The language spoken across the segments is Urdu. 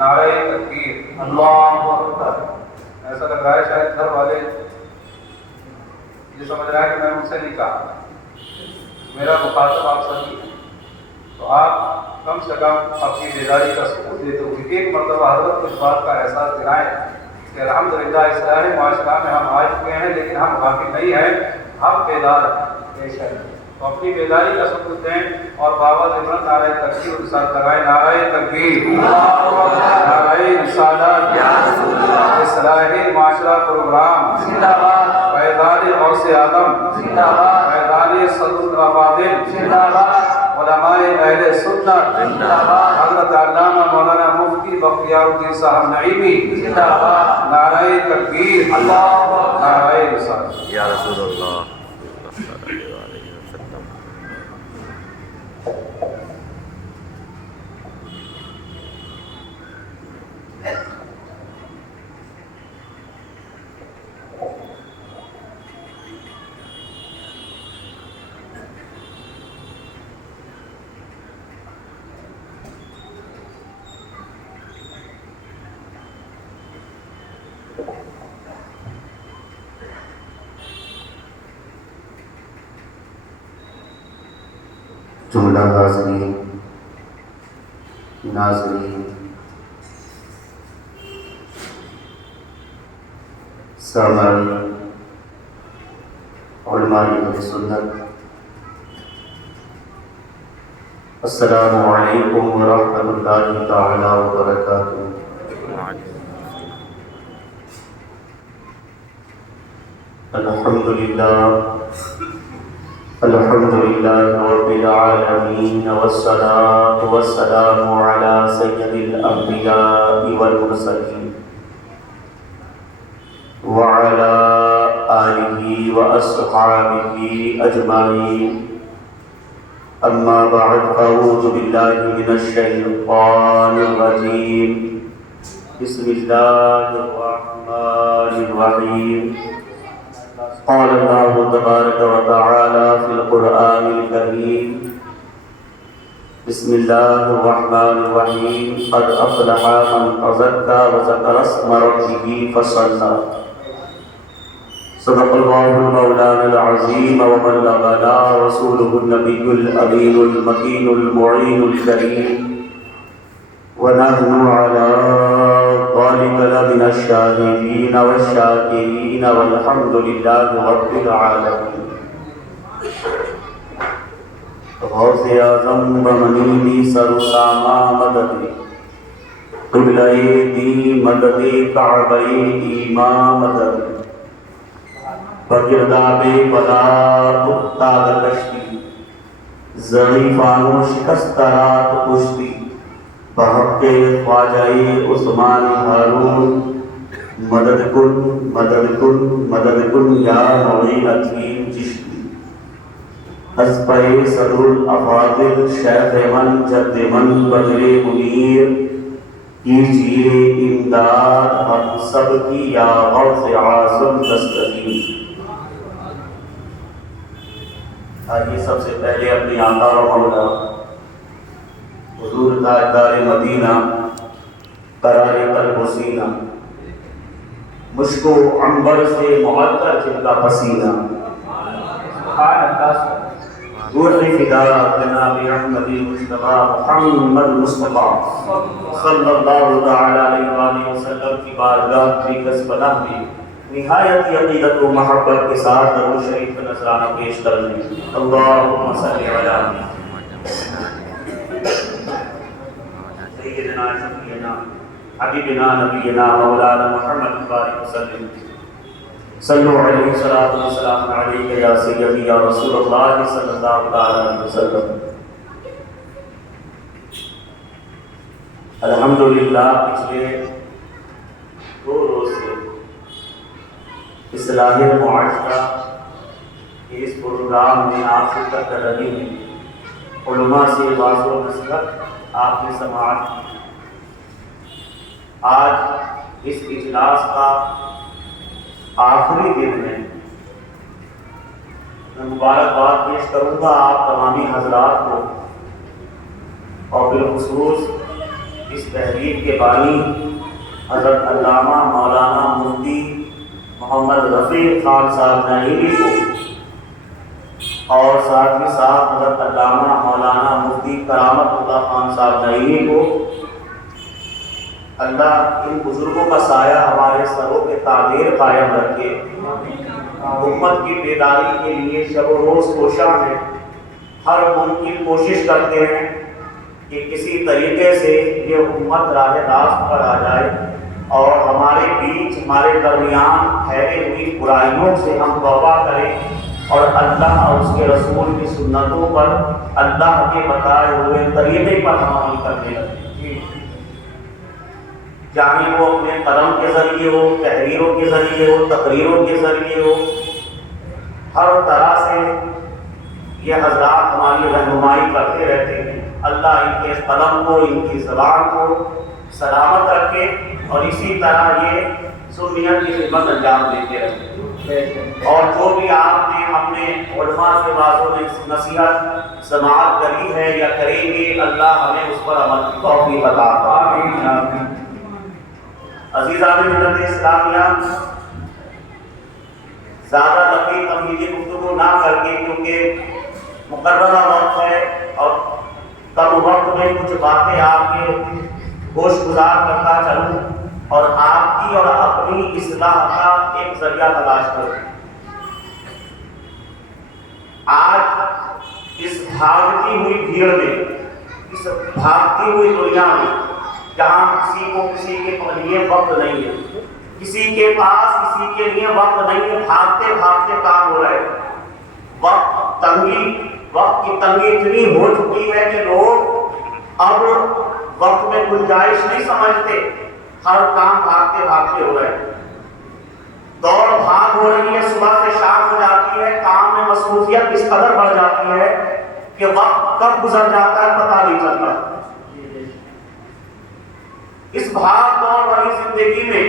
نعرہ تکبیر، اللہ اکبر۔ ایسا لگ رہا ہے شاید گھر والے یہ سمجھ رہا ہے کہ میں ان سے نہیں کہا، میرا مخاطب آپ سبھی ہیں، تو آپ کم سے کم اپنی بیداری کا ثبوت دیتے ہوئے ایک مرتبہ حضرت کو اس بات کا احساس دلائیں کہ الحمدللہ اصلاح معاشرہ میں ہم آ چکے ہیں، لیکن ہم غافل نہیں ہیں، ہم بیدار ہیں۔ تو اپنی بیداری کا ثبوت دیں اور بابا بلند نعرہ تکبیر کے ساتھ لگائیں، نعرہ تکبیر، نعرہ رسالت، اصلاح معاشرہ پروگرام زندہ باد، فیضان غوث اعظم زندہ باد، فیضان صدر الافاضل زندہ باد، علماء اہل سنت زندہ باد، حضرت علامہ مولانا مفتی بختیار الدین صاحب نعیمی زندہ باد، نعرہ تکبیر، اللہ اکبر، نعرہ رسالت۔ یا رسول اللہ جملہ حاضرین، ناظرین، سامعین، علماء اہل سنت، السلام علیکم ورحمۃ اللہ تعالی وبرکاتہ۔ الحمد للہ رب العالمین، والصلاة والسلام علی سید الانبیاء والمرسلین وعلی آلہ واصحابہ اجمعین، اما بعد، فاعوذ باللہ من الشیطان الرجیم، بسم اللہ الرحمن الرحیم۔ قال اللہ تبارک و تعالی فی القرآن الکریم، بسم اللہ الرحمن الرحیم، قد افلح من تزکى وذکر اسم ربہ فصلی۔ صدق اللہ مولانا العظیم وبلغنا رسولہ النبی الامین المکین المعین الکریم، ونحن على ذلك لمن الشاهدين والشاكرين والحمد لله رب العالمين۔ غوث اعظم بمنیلی سرسامہ مدد، قبلہ دی مدد، کعبہ ایمان مدد، بگرداب بلا افتاد کشتی، ضعیفانو شکسترات کشتی، بحق خواجہ عثمان ہارون، مدد کن مدد کن مدد کن یا معین حکیم چشتی۔ اسپہ صدر الافاضل شیخ من جد من بدر منیر، کیجئے امداد ہم سب کی یا غوث اعظم دستگیر۔ آئیے سب سے پہلے اپنی آقا و مولا حضور تاجدار مدینہ، قرار قلب و سینہ، مشک و عنبر سے معطر جن کا پسینہ، روح فدا جناب احمد مصطفیٰ محمد مصطفیٰ صلی اللہ تعالی علیہ وآلہ وسلم کی بارگاہ کی کسبنہ میں نہایت عقیدت و محبت کے ساتھ درود شریف کا نذرانہ پیش کرنے۔ اللہم صلی علی سیدنا شفیعنا حبیبنا نبینا مولانا محمد بارک وسلم، صلو علیہ الصلاۃ والسلام علیک یا سیدی یا رسول اللہ صلی اللہ علیہ وسلم۔ الحمدللہ پچھلے 2 روز سے اصلاح معاشرہ کے اس پروگرام میں آپ سے کر رہی ہیں، علماء سے واضح و نصیحت آپ نے سماعت کی۔ آج اس اجلاس کا آخری دن ہے، میں مبارکباد پیش کروں گا آپ تمامی حضرات کو، اور بالخصوص اس تحریک کے بانی حضرت علامہ مولانا مفتی محمد رفیع خان صاحب نعیمی کو اور ساتھ ہی ساتھ حضرت علامہ مولانا مفتی کرامت اللہ خان صاحب نعیمی کو اللہ ان بزرگوں کا سایہ ہمارے سروں کے تعبیر قائم رکھے۔ امت کی بیداری کے لیے شب و روز کوشاں ہیں، ہر ممکن کوشش کرتے ہیں کہ کسی طریقے سے یہ امت راہ راست پر آ جائے اور ہمارے بیچ ہمارے درمیان پھیلی ہوئی برائیوں سے ہم توبہ کریں اور اللہ اور اس کے رسول کی سنتوں پر، اللہ کے بتائے ہوئے طریقے پر ہم عمل کرنے لگیں، چاہے وہ اپنے قلم کے ذریعے ہو، تحریروں کے ذریعے ہو، تقریروں کے ذریعے ہو، ہر طرح سے یہ حضرات ہماری رہنمائی کرتے رہتے ہیں۔ اللہ ان کے قلم کو، ان کی زبان کو سلامت رکھے اور اسی طرح یہ سنیت کی خدمت انجام دیتے رہے۔ اور جو بھی آپ نے اپنے علماء سے بازوں میں نصیحت سماعت کری ہے یا کریں گے، اللہ ہمیں اس پر عمل کی توفیق عطا فرمائے۔ عزیزان ملت اسلامیہ، زیادہ لمبی تمہیدی گفتگو نہ کر کے، کیونکہ مقررہ وقت ہے اور کم وقت میں کچھ باتیں آپ کے گوش گزار کرتا چلوں اور آپ کی اور اپنی اصلاح کا ایک ذریعہ تلاش کروں۔ آج اس بھاگتی ہوئی بھیڑ میں، اس بھاگتی ہوئی دنیا میں، جہاں کسی کو کسی کے لیے وقت نہیں ہے، کسی کے پاس کسی کے لیے وقت نہیں ہے، بھاگتے بھاگتے کام ہو رہے ہیں۔ وقت کی تنگی اتنی ہو چکی ہے کہ لوگ اب وقت میں گنجائش نہیں سمجھتے، ہر کام بھاگتے بھاگتے ہو رہے ہیں، دوڑ بھاگ ہو رہی ہے، صبح سے شام ہو جاتی ہے، کام میں مصروفیت اس قدر بڑھ جاتی ہے کہ وقت کب گزر جاتا ہے پتہ نہیں چلتا۔ اس بھاگ دوڑ والی زندگی میں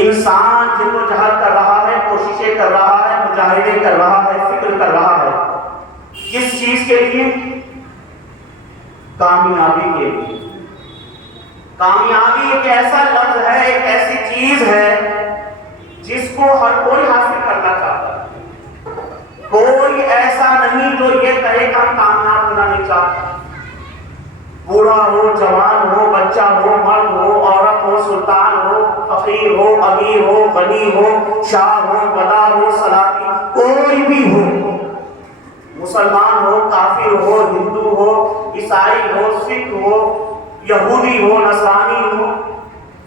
انسان جدوجہد کر رہا ہے، کوششیں کر رہا ہے، مجاہدے کر رہا ہے، فکر کر رہا ہے، کس چیز کے لیے؟ کامیابی کے لیے۔ کامیابی ایک ایسا لفظ ہے، ایک ایسی چیز ہے جس کو ہر کوئی حاصل کرنا چاہتا ہے۔ کوئی ایسا نہیں جو یہ کہے کہ ہم کامیاب ہونا نہیں چاہتے۔ بوڑھا ہو، جوان ہو، بچہ ہو، مرد ہو، عورت ہو، سلطان ہو، فقیر ہو، امیر ہو، غنی ہو، شاہ ہو، گدا ہو، سلاطین، کوئی بھی ہو، مسلمان ہو، کافر ہو، ہندو ہو، عیسائی ہو، سکھ ہو، یہودی ہو، نصرانی ہو،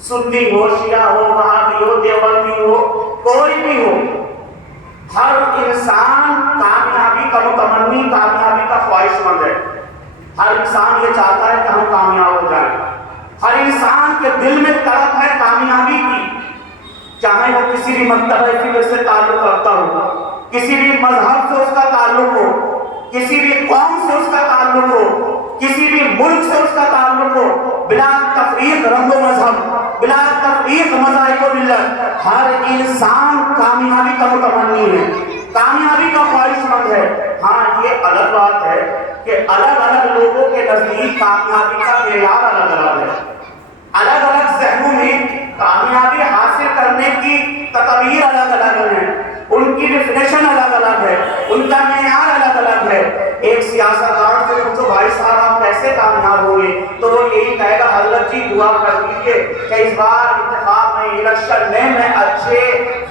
سنی ہو، شیعہ ہو، وہابی ہو، دیوبندی ہو، کوئی بھی ہو، ہر انسان کامیابی کا متمنی، کامیابی کا خواہش مند ہے۔ ہر انسان یہ چاہتا ہے کہ ہم کامیاب ہو جائیں۔ ہر انسان کے دل میں طلب ہے کامیابی کی، چاہے وہ کسی بھی مکتبہ فکر سے تعلق رکھتا ہو، کسی بھی مذہب سے اس کا تعلق ہو، کسی بھی قوم سے اس کا تعلق ہو، کسی بھی ملک سے اس کا تعلق ہو، بلا تفریق رنگ و مذہب، بلا تفریق مذاہب و ملت، ہر انسان کامیابی کا متمنی ہے، کامیابی کا خواہش مند ہے۔ ہاں یہ الگ بات ہے کہ الگ الگ لوگوں کے نزدیک کامیابی کا معیار الگ الگ ہے، الگ الگ ذہنوں میں کامیابی حاصل کرنے کی تدبیر الگ الگ ہے، ان کی ڈیفینیشن الگ الگ ہے، ان کا معیار الگ الگ ہے۔ ایک سیاستدان سے پوچھو بھائی صاحب آپ کیسے کامیاب ہوئے، تو وہ یہی کہے گا حضرت جی دعا کر دیجیے کہ اس بار انتخاب میں، الیکشن میں اچھے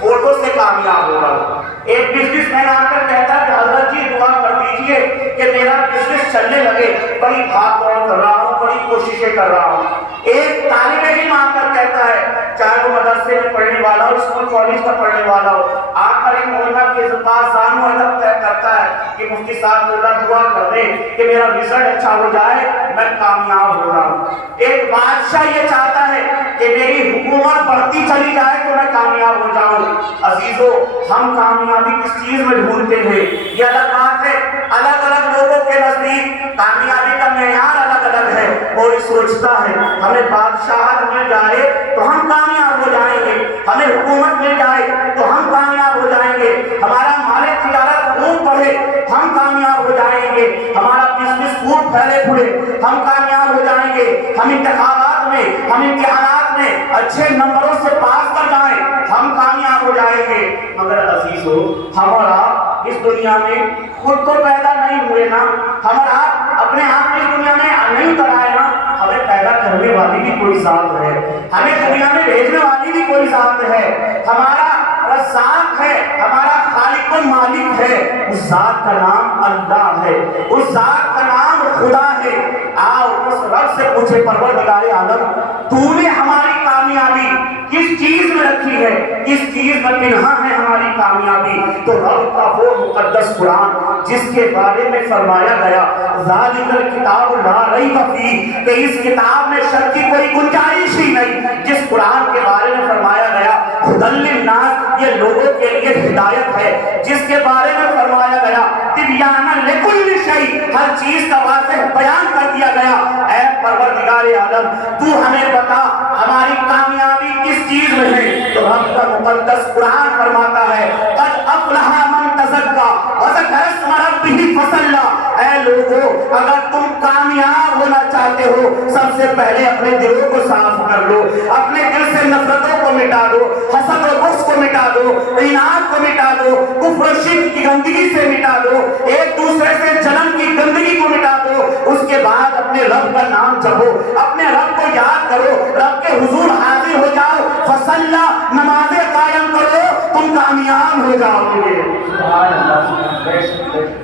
ووٹوں سے کامیاب ہوگا۔ ایک بزنس مین آ کر کہتا ہے کہ حضرت جی دعا کر دیجیے کہ میرا بزنس چلنے لگے، بڑی بھاگ دوڑ کر رہا ہوں، بڑی کوششیں کر رہا ہوں۔ ایک طالب علم آ کر کہتا ہے، چاہے وہ مدرسے میں پڑھنے والا ہو، اسکول کالج کا پڑھنے والا ہو، آ کر ایک مولانا کے پاس زانو ادب طے کرتا ہے کہ مفتی صاحب دعا کر دیں کہ میرا رزلٹ اچھا ہو جائے، میں کامیاب ہو رہا ہوں۔ ایک بادشاہ یہ چاہتا ہے کہ میری حکومت بڑھتی چلی جائے تو میں کامیاب ہو جاؤں۔ عزیزو، ہم کامیابی کس چیز میں ڈھونڈتے ہیں یہ الگ بات ہے۔ الگ الگ لوگوں کے نزدیک کامیابی کا معیار الگ الگ ہے۔ کوئی سوچتا ہے ہمیں بادشاہت مل جائے تو ہم کامیاب ہو جائیں گے، ہمیں حکومت مل جائے تو ہم کامیاب ہو جائیں گے، ہمارا مال تجارت خوب بڑھے ہم کامیاب ہو جائیں گے، ہمارا بزنس خوب پھیلے پھولے ہم کامیاب ہو جائیں گے، ہم انتخابات ہم امتحانات میں اچھے نمبروں سے پاس کر جائیں، ہم کامیاب ہو جائیں گے۔ مگر عزیزو، ہم اور آپ اس دنیا میں خود تو پیدا نہیں ہوئے نا، ہم اور آپ اپنے آپ اس دنیا میں نہیں اتر آئے نا، ہمیں پیدا کرنے والی بھی کوئی ذات ہے، ہمیں دنیا میں بھیجنے والی بھی کوئی ذات ہے، ہمارا رزاق ہے، ہمارا خالق و مالک ہے، اس ذات کا نام اللہ ہے، اس ذات کا نام خدا ہے۔ آؤ اس رب سے پوچھے، پروردگار عالم تو نے ہماری کامیابی کس چیز میں رکھی ہے، کس چیز میں پنہاں ہے ہماری کامیابی؟ تو رب کا وہ مقدس قرآن جس کے بارے میں فرمایا گیا ذالک الکتاب لا ریب فیہ، کہ اس کتاب میں شک کی کوئی گنجائش ہی نہیں، جس قرآن کے بارے میں فرمایا گیا ھدی للناس، یہ لوگوں کے لیے ہدایت ہے، جس کے بارے میں فرمایا گیا تبیانا لکل شیء، ہر چیز کا واضح بیان کر دیا گیا۔ اے پروردگار عالم تو ہمیں بتا ہماری کامیابی کس چیز میں ہے؟ تو رب کا مقدس قرآن فرماتا ہے قد افلح من تزکا وذکر اسم ربہ فصلی۔ اے لوگو، اگر تم کامیاب ہونا چاہتے ہو سب سے پہلے اپنے دلوں کو صاف کر لو، اپنے دل سے نفرتوں کو مٹا دو، حسد و بغض کو مٹا دو، اناد کو مٹا دو، کفر و شرک کی گندگی سے مٹا دو، ایک دوسرے سے جلن کی گندگی کو مٹا دو، اس کے بعد اپنے رب کا نام جپو، اپنے رب کو یاد کرو، رب کے حضور حاضر ہو جاؤ، فصلی، نمازیں قائم کرو، تم کامیاب ہو جاؤ گے۔ سبحان اللہ۔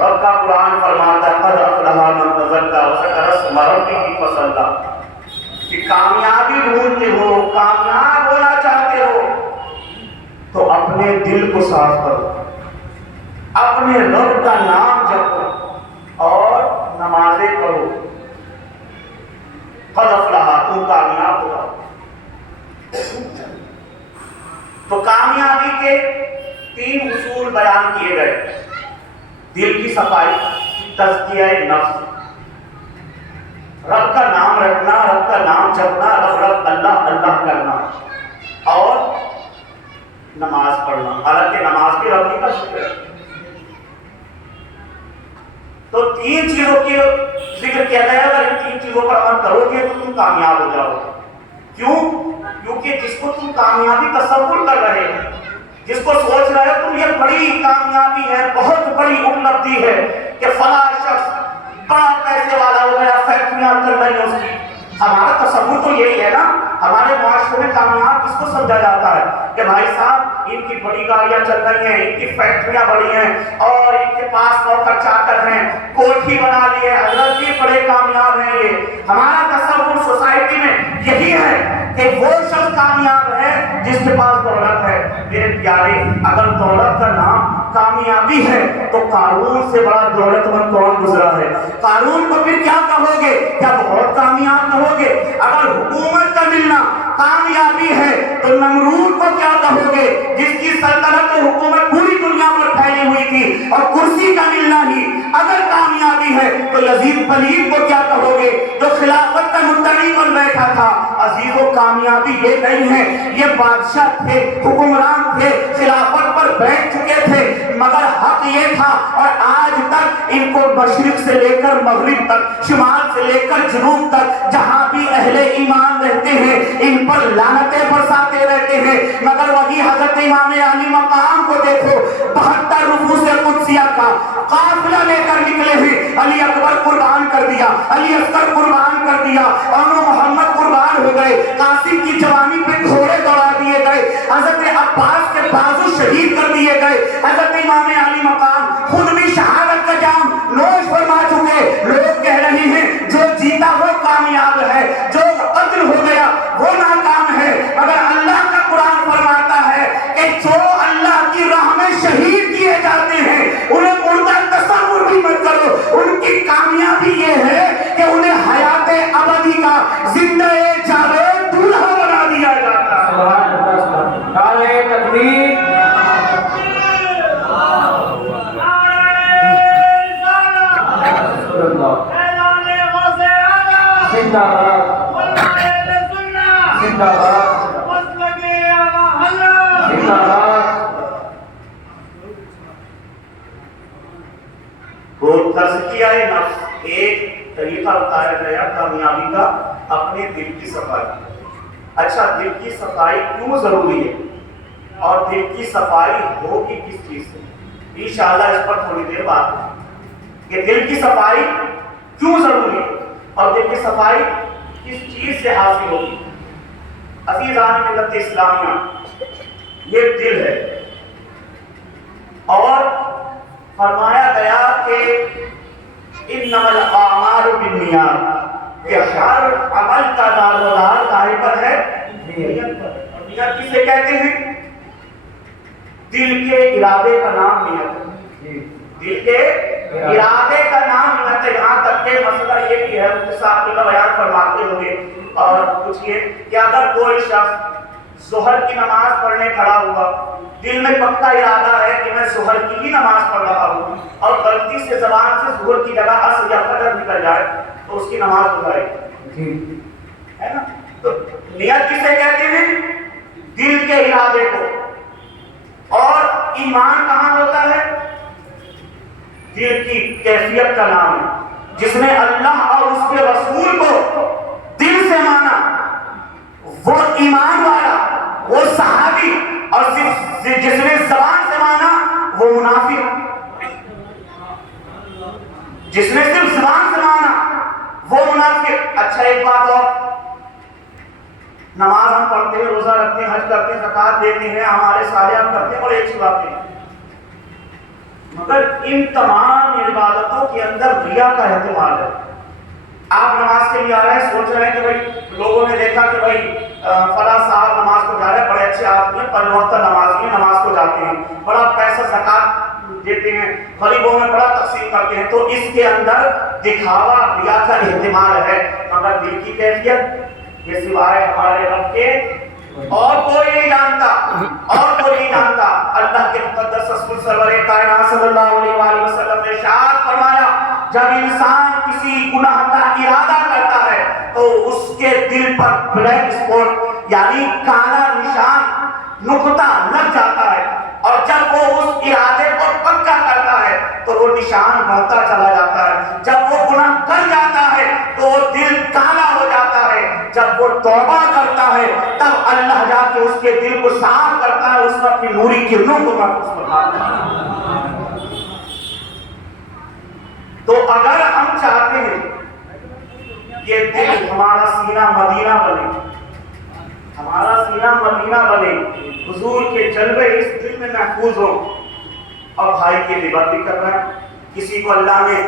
رب کا قرآن فرماتا ہے قد افلح من تزکا وذکر اسم ربہ فصلی، کہ کامیابی ڈھونڈتے ہو، کامیاب ہونا چاہتے ہو تو اپنے دل کو صاف کرو، اپنے رب کا نام جپو اور نمازیں پڑھو، قد افلح، تم کامیاب ہو جاؤ۔ تو کامیابی کے 3 اصول بیان کیے گئے: دل کی صفائی، تزکیہ نفس، رب کا نام رکھنا، رب کا نام جپنا، رب اللہ اللہ کرنا، اور نماز پڑھنا، حالانکہ نماز بھی رب کا شکر ہے۔ تو 3 چیزوں کی ذکر کیا گیا، اگر ان 3 چیزوں پر عمل کرو گے تو تم کامیاب ہو جاؤ گے۔ کیوں؟ کیونکہ جس کو تم کامیابی تصور کر رہے ہیں، جس کو سوچ رہے ہو تم یہ بڑی کامیابی ہے، بہت بڑی اپلبدھی ہے کہ فلاں شخص بڑا پیسے والا ہو گیا، فیکٹریاں چل رہی ہیں اس کی، ہمارا تصور تو یہی ہے نا۔ ہمارے معاشرے میں کامیاب کس کو سمجھا جاتا ہے کہ بھائی صاحب ان کی بڑی گاڑیاں چل رہی ہیں، ان کی فیکٹریاں بڑی ہیں، اور ان کے پاس نوکر چاکر ہیں، کوٹھی بنا لی ہے، حضرت جی بڑے کامیاب ہیں۔ یہ ہمارا تصور سوسائٹی میں یہی ہے کہ وہ شخص کامیاب ہے جس کے پاس دولت ہے۔ میرے پیارے، اگر دولت کا نام کامیابی ہے تو قارون سے بڑا دولت مند کون گزرا ہے؟ قارون کو پھر کیا کہو گے؟ کیا بہت کامیاب کہو گے؟ اگر حکومت کا ملنا کامیابی ہے تو نمرود کو کیا کہو گے جس کی سلطنت و حکومت پوری دنیا پر پھیلی ہوئی تھی، اور کرسی کا ملنا ہی اگر کامیابی ہے تو یزید پلید کو کیا کہو گے جو خلافت کا مدعی بن بیٹھا تھا؟ عزیزو، کامیابی یہ نہیں ہے، یہ بادشاہ تھے، حکمران تھے، خلافت پر بیٹھ چکے تھے، مگر حق یہ تھا، اور آج تک ان کو مشرق سے لے کر مغرب تک، شمال سے لے کر جنوب تک جہاں بھی اہل ایمان رہتے ہیں ان پر لعنتیں برساتے رہتے ہیں، مگر وہی حضرت امام علی مقام کو دیکھو، 72 نفوس قدسیہ کا قافلہ لے کر نکلے ہیں، علی اکبر قربان کر دیا، علی اصغر قربان کر دیا، اور محمد قربان ہو گئے، قاسم کی جوانی پہ گھوڑے دوڑا دیے گئے، حضرت عباس کے بازو شہید کر دیے گئے، حضرت امام علی مقام خود بھی شہادت کا جام نوش فرما چکے۔ لوگ کہہ رہے ہیں جو جیتا وہ کامیاب ہے، جو قتل ہو گیا وہ ناکام ہے، مگر اللہ کا قرآن فرماتا ہے کہ جو اللہ کی راہ میں شہید کیے جاتے ہیں انہیں مردہ تصور بھی مت کرو، ان کی کامیابی یہ ہے کہ انہیں حیات ابدی کا زندہ جاوید دولہا بنا دیا جاتا ہے۔ سبحان اللہ۔ نعرہ تکبیر، زندہ باد، زندہ باد، زندہ باد۔ وہ تزکیہ نفس، ایک طریقہ بتایا گیا کامیابی کا، اپنے دل کی صفائی۔ اچھا، دل کی صفائی کیوں ضروری ہے اور دل کی صفائی ہوگی کس چیز سے؟ انشاءاللہ اس پر تھوڑی دیر بات ہے کہ دل کی صفائی کیوں ضروری ہے اور دل کی صفائی کس چیز سے حاصل ہوگی۔ عزیزان ملت اسلامیہ، یہ دل ہے اور فرمایا گیا کہ انما الاعمال بالنیات، کہ ہر عمل کا دارومدار کاہے پر ہے؟ نیت پر۔ اور نیت کسے کہتے ہیں؟ دل کے ارادے کا نام نیت ہے۔ دل کے ارادے کا نام نیت ہے۔ یہاں تک کہ مسئلہ یہ بھی ہے، مفتی صاحب کا بیان فرماتے ہوئے اور پوچھئے کہ اگر کوئی شخص ظہر کی نماز پڑھنے کھڑا ہوا، دل میں پکا ارادہ ہے کہ میں ظہر کی ہی نماز پڑھ رہا ہوں، اور غلطی سے زبان سے ظہر کی جگہ عصر یا فجر نکل جائے تو اس کی نماز گزرے ہے نا۔ تو نیت کسے کہتے ہیں؟ دل کے ارادے کو۔ اور ایمان کہاں ہوتا ہے؟ دل کی کیفیت کا نام ہے۔ جس نے اللہ اور اس کے رسول کو دل سے مانا وہ ایمان والا، وہ صحابی، اور جس نے زبان سے مانا وہ منافق۔ جس نے صرف زبان سے مانا وہ منافق۔ اچھا، ایک بات اور، نماز ہم پڑھتے ہیں، روزہ رکھتے ہیں، حج کرتے ہیں، زکات دیتے ہیں، ہمارے صالحات کرتے ہیں، اور ایک سی بات ہے، مگر ان تمام عبادتوں کے اندر ریا کا احتمال ہے۔ آپ نماز کے لیے آ رہے ہیں، سوچ رہے ہیں کہ بھائی لوگوں نے دیکھا کہ بھائی فلاں صاحب نماز کو جا رہے ہیں، بڑے اچھے آدمی ہیں، 5 وقت نمازی ہیں، نماز کو جاتے ہیں، بڑا پیسہ زکات دیتے ہیں، غریبوں میں بڑا تقسیم کرتے ہیں، تو اس کے اندر دکھاوا ریا کا احتمال ہے، مگر دل کی کیفیت یہ سوائے ہمارے رب کے اور کوئی نہیں جانتا، اور کوئی نہیں جانتا۔ اللہ کے مقدس رسول سرور کائنات صلی اللہ علیہ وآلہ وسلم نے ارشاد فرمایا، جب انسان کسی گناہ کا ارادہ کرتا ہے تو اس کے دل پر بلیک اسپاٹ یعنی کالا نشان، نقطہ لگ جاتا ہے، اور جب وہ اس ارادے کو پکا کرتا ہے تو وہ نشان بڑھتا چلا جاتا ہے۔ جب وہ گناہ کر جاتا ہے تو وہ دل کالا ہو جاتا ہے۔ جب وہ توبہ کرتا ہے تب اللہ جا کے اس کے دل کو صاف کرتا ہے، اس میں اپنی نوری کرنوں کو محفوظ فرماتا ہے۔ تو اگر ہم چاہتے ہیں کہ دل ہمارا سینہ مدینہ بنے، ہمارا سینہ مدینہ بنے، حضور کے جلوے اس دل میں محفوظ ہوں، اور بھائی کی عبادت کر رہے ہیں، کسی کو اللہ نے